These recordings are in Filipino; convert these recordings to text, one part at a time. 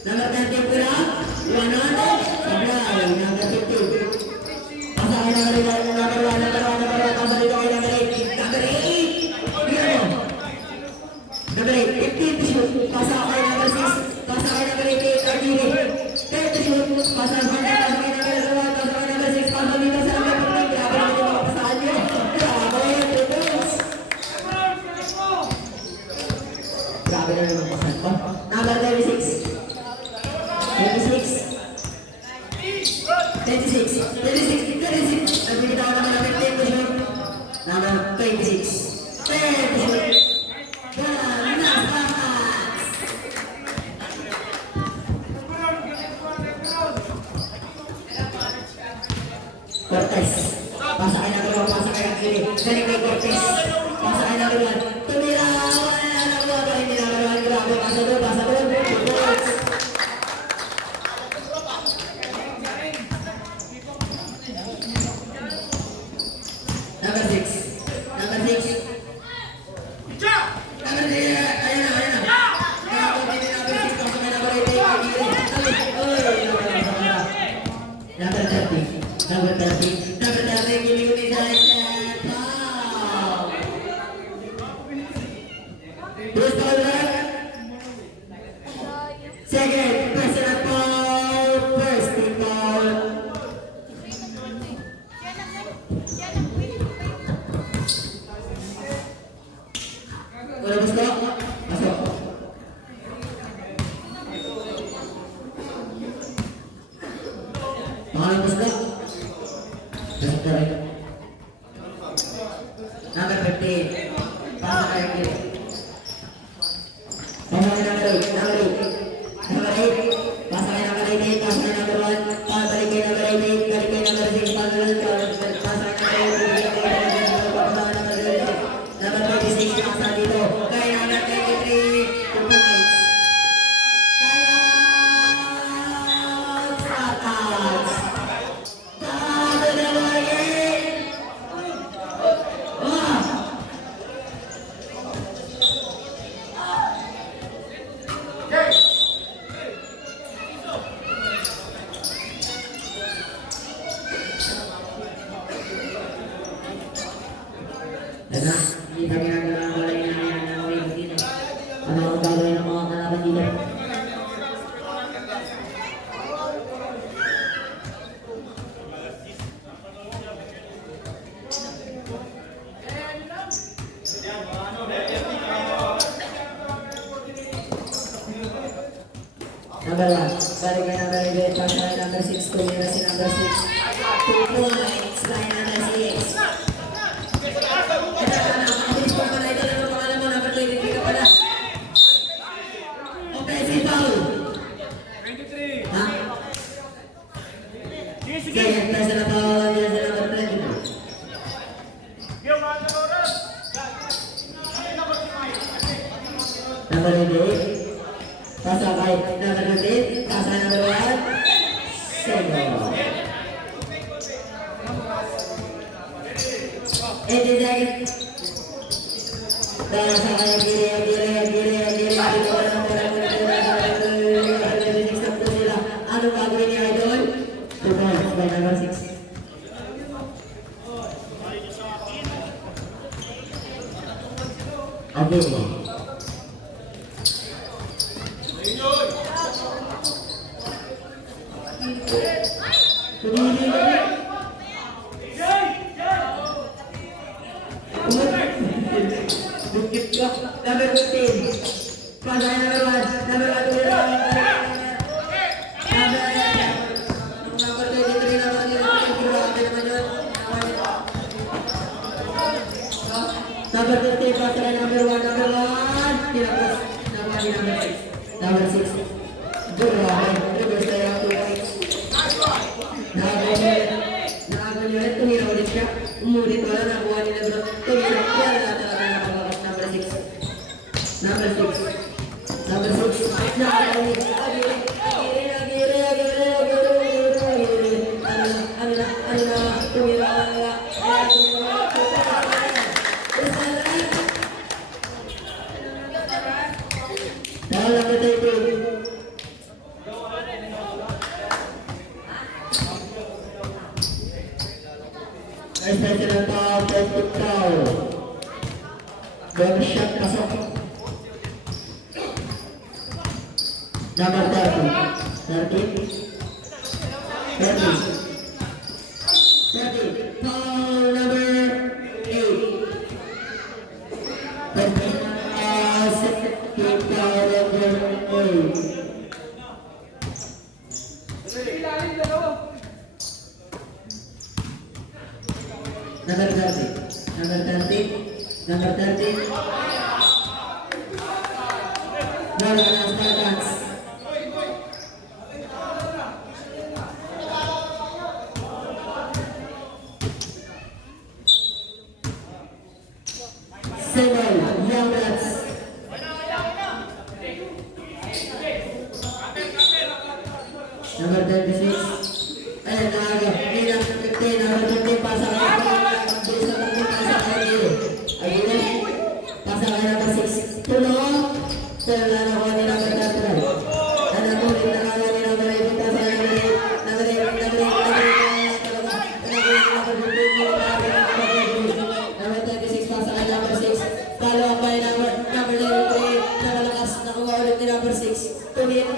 Number 30 pula, 100. Supply, number 50. Pasangan number 1, number 1, number 1, number 1, number 2, number 8. Number 8. Bigyan mo. Number 8, 50 to shoot. Pasangan number 6. Pasangan number 8, 30 to shoot. Pasangan number 1, pasangan number 6. Pasangan dito sa number 15. Grabe naman yung mga pasangan nyo. Grabe, 2 points. Grabe na naman pasangan ko. Number 36. 26. 26. Nagbigit ako naman ng 15 to shoot. Number 26. 10 to shoot. Cortez. Pasakay na dalawa, pasakay ang kili. Galing kay Cortez. Pasakay na dalawa. Tumira! Wala na nakuha. Hindi na nakuha. Grabe. Pasa doon. Number 6. Number 6. Number 6. Ayan na. Number 30. Number 30. Number 30. Giving me the set. Wow. Who's the winner? Second. Personal foul. First team foul. Udah gusto? Masuk. Pangalan gusto? Masuk tayo. Number 15. Pasok kayo kiri. Pasok kayo number 8. Number 8. Pasok kayo number 88. Pasok kayo number 1. Balik kayo number 88. Balik kayo number 6. Pasok kayo number 8. Number 26. Pasok dito. Kaya number 23. 2 points. Dana, hindi kami nagagawa wala yung nangyayari na ulit dito. Ano ang gagawin ng mga kalaban dito? Number 1, balik kay number 8, pasal number 6, tumira si number 6. 2 points, line number 6. Number 88, pasal kay number 15, pasal number 1, single. 80 seconds. Dahil sa kaya giri. Ano gagawin niya idol? 2 points by number 6. Okay. Number 15. Pasal number 1. Number 1 to number 23. Number 15. Pasal number 1. Number 1. Tinapos. Number 6. Number 6. Grabe. Reverse tayo ang 2 points. Nakagulit. Tumira ulit siya. Umulit wala. Nakuha nila bro. Tumira. Wala na talaga nakapagod. Number 6. Number 6. Number 6. Nakakawit. Ano na. Tumira. Number 13. Special foul, first foul. Back shot pasok. Number 30. 30. 30. Foul number 8. Second foul number 8. Number 30. Number 30. Number 30. Wala na ang Spartans. Seven, Young Rats. Number 26. Ayan, nakaga. Ilang 15, number 15, pasa kayo. Bilis na 15, pasa kayo. Ayun. Pasa kayo number 6. Tulong. Tulong na ako ni number 33. Ano mo, rin nakaga ni number 8. Pasa kayo number 8. Number 8, number 8, number 8. Number 26, pasa kayo number 6. Follow up by number 11. Nakalakas, nakuha ulit ni number 6. Tuloy na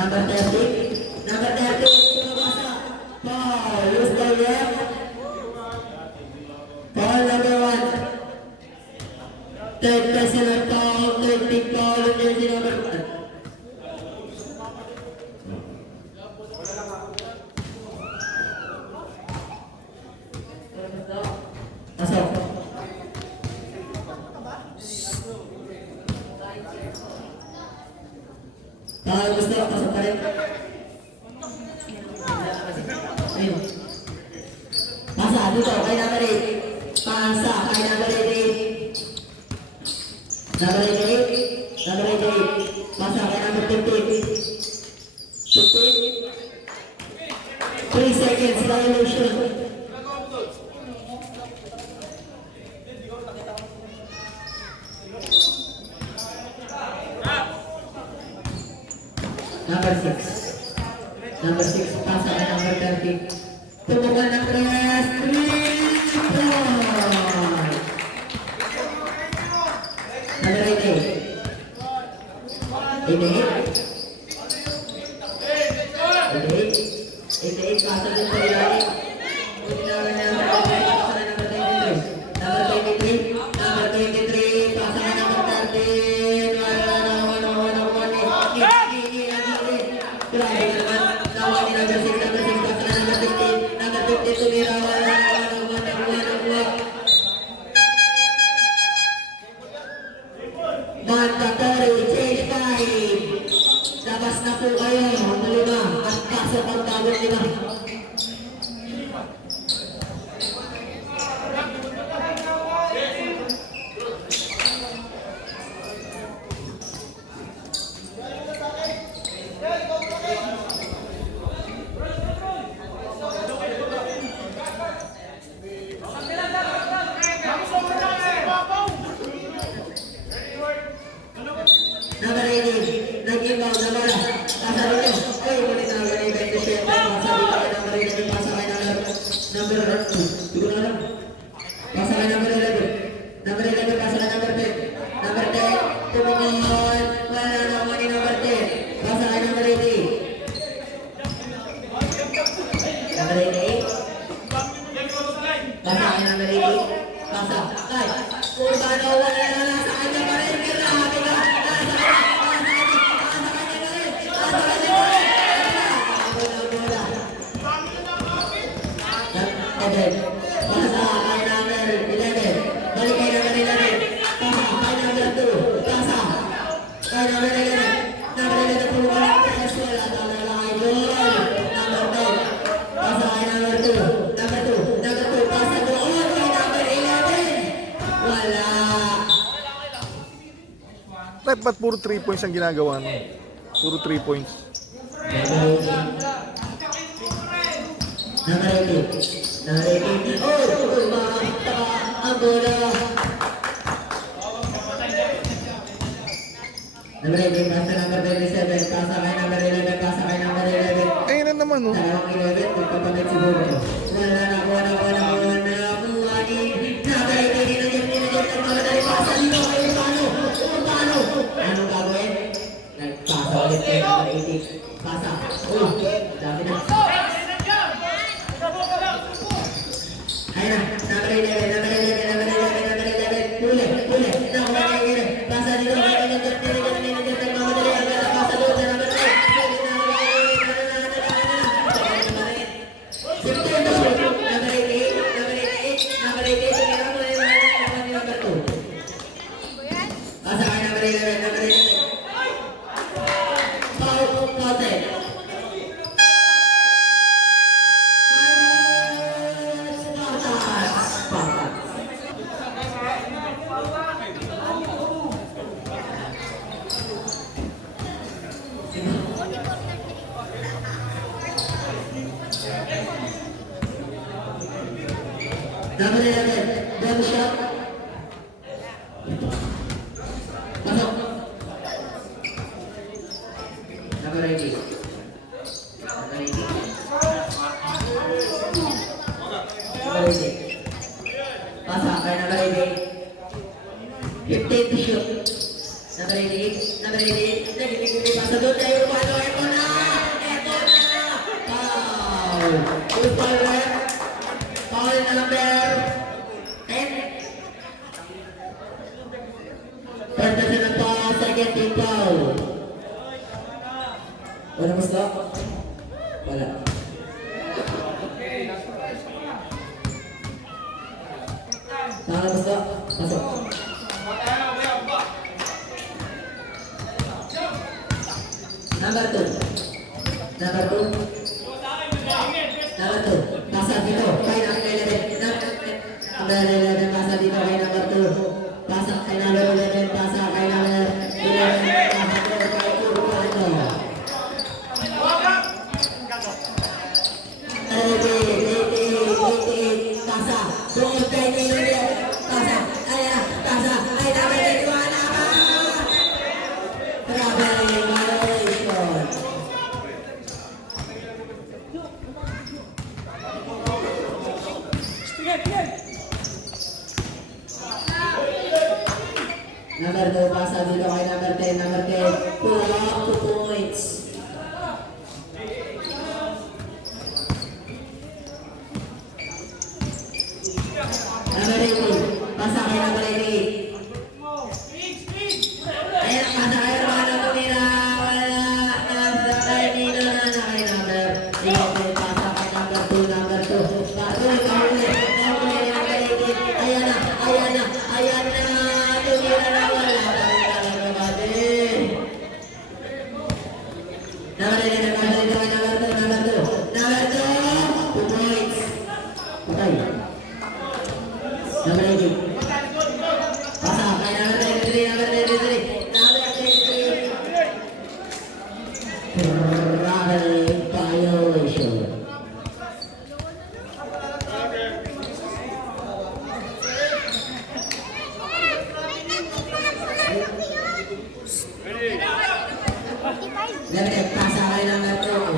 Number 30, tumabasa. Paul, use the left. Paul number 1. Third personal foul, third big foul, and jersey number 1. Pasok. Kalau gusto, pasok pa rin. Ayun. Pasa, dito, kay number 8. Pasa, kay number 8. Number 8. Number 8. Pasa, kay number 15. 15. 3 seconds, violation. Number 6. Number 6, pasa ka number 30. Tumukan ng press. 3 point. Number 88. 88, pasa din sa ilalim. Number 23. Number 23, pasa ka number 13. Wala na. Grabe naman, nawa ni number 6, number 6, pasa na number 15, number 15, tumira, wala. Mandatory, change time. Labas na po kayo, ang 5, at pasok ang tawag 5. Number 18, nag-inbound na bola. Pasa rin yun. Ay, ulit na number 27. Pasa dito kay number 18. Pasa kay number 2. Siguro na lang. Pasa kay number 11. Number 11, pasa kay number 10. Number 10, tumingin. Wala naman ni number 10. Pasa kay number 18. Number 88. Pasa kay number 88. Pasa kay Urbano. Wala na lang sa kanya pa rin. Grabe ka. Pasa kay number 11. Balik kay number 11. Pasa kay number 2. Pasa kay number 11. Number 11 po wala press. Wala talaga kayo. Number 10. Pasa kay number 2. Number 2. Number 2. Pasa doon kay number 11. Wala. Ba't puro 3 points ang ginagawa mo? Puro 3 points. Number 18. Oh, umahata ang bola. Number 18, pasa number 27, pasa kay number 11, pasa kay number 11. Ayun na naman, oh. Dalawang 11, magpapamit siguro. Wala na ni number 18, nagmamadali, pasa dito kay Urbano. Anong gagawin? Nagpasa ulit kay number 18. Pasa. Dami na. Ayun na, number 11. Huli. Nakuha niya yun. Pasa dito. Nagmamadali. Pasa doon sa number 9. Number 88. Number 2. Pasa kay number 11. Foul tayo. Number 11, double shot. Pasok. Number 18. Pasa kay number 18. 15 to shoot. Number 88. Nagiging pasa doon tayo. Urbano. Ito na. Foul. Good foul left. Foul number 10. Pagdasa na pa, second team foul. Wala mas na? Wala. Tama mas na? Pasok. Number 2. Pasa dito. Kay number 11. Number 11. Pasa dito kay number 2. Pasa kay number 11. Pasa kay number 11. Pasa dito kay Urbano. Pasa. Doon kay Nilo. Pasa. Ayan. Pasa. Ay, number 21 na ba? Grabe. Violation. Number 2, pasa dito kay number 10. Number 10, pull up 2 points. Number 18, pasa kay number 88. Ayan, pasa kay Urbano. Tumira. Wala. Pasa kay Nino na kay number 11. Pasa kay number 2. Number 2. Patuloy ka huli. Nahuli number 18. Ayan na. Tumira na. Wala. Number 11, pasa dito kay number 2. Number 2, 2 points. Patay. Number 18. Pasa kay number 33. Number 33. Travel violation. Level, pasa kay number 2.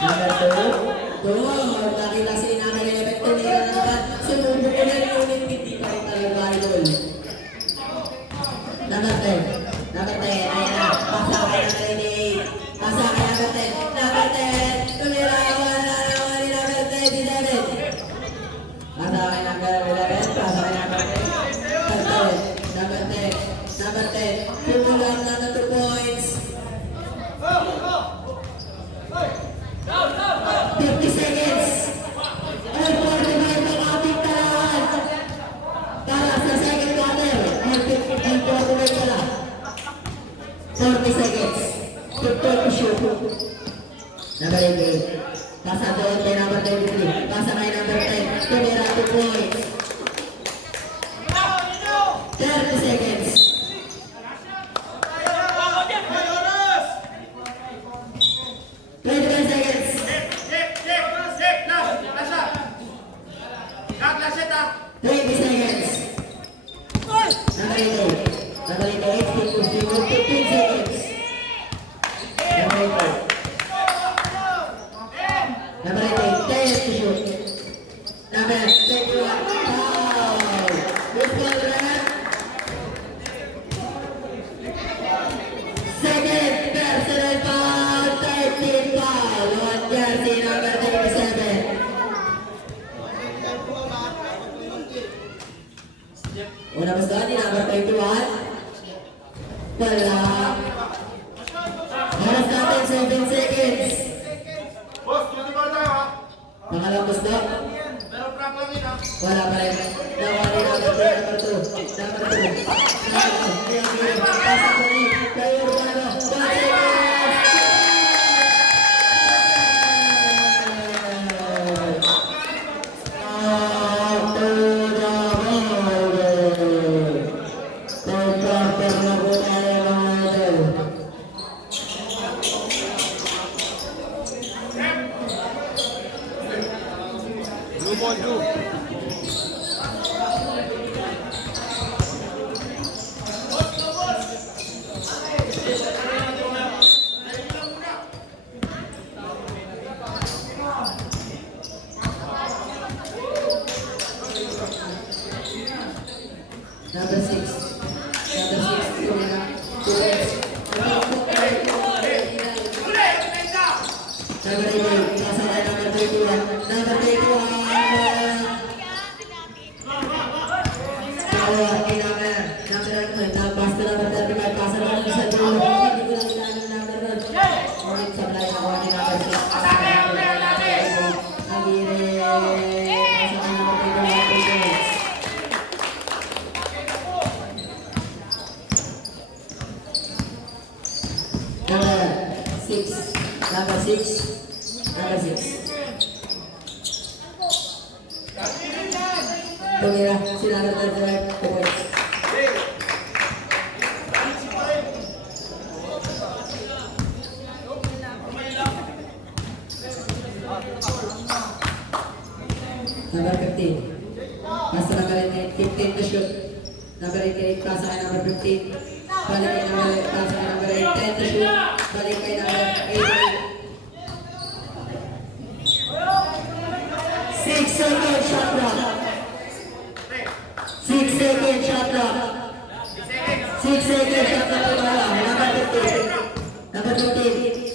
Number 2. Doon, nakita si number 11. Tumira na naman. Sumubo ko na yung unit. Hindi pa rin talaga idol. Number 10. Ayan na. Pasa kay number 88. Pasa kay number 10. Number 10. Tumira. Wala naman ni number 27. Pasa kay number 11. Pasa kay number 10. Number 10. Pumulang na ng 2 points. 50 seconds. All 45 ang ating tarahan. Para sa second quarter. All 45 pala. 40 seconds. 50 to shoot. Number 88. Pasa doon kay number 23. Pasa kay number 10. Tumira 2 points. 30 seconds. Number 88, 15 seconds. Number 88. Number 88, 10 to shoot. Number 21, foul. This ball red. Second personal foul, 13 foul. On jersey number 37. Una Basgani, number 21. Wala. Oras natin, 7 seconds. Boss, cutie ball tayo ha? Pangalang gusto? Meron prank lang yun ha? Wala pa rin. Nawali number 2, number 2. Number 2. Pasok ko rin. Kayo Urbano. 1 Blue ball, blue. Number 6. Number 6. Tumira. 2 minutes. Number 88. Kasama number 31. Number 31. Tawa. Kailangan. Nabas ko number 35. Pasal ako sa dulo. Hindi ko lang kailangan number 1. Ngunit sablay ako ni number 6. Agire. Kasama number 31. Number 6. Number 6. Number 6. Tumira. Sila number 35. 2 points. Number 15. Basta number 15 to shoot. Number 88, pasa kay number 15. Balik kay number 8, pasa kay number 8. 10 to shoot. Balik kay number 88. 6 seconds shot clock. 6 seconds shot clock. 6 seconds shot clock. Number 15. Number 15.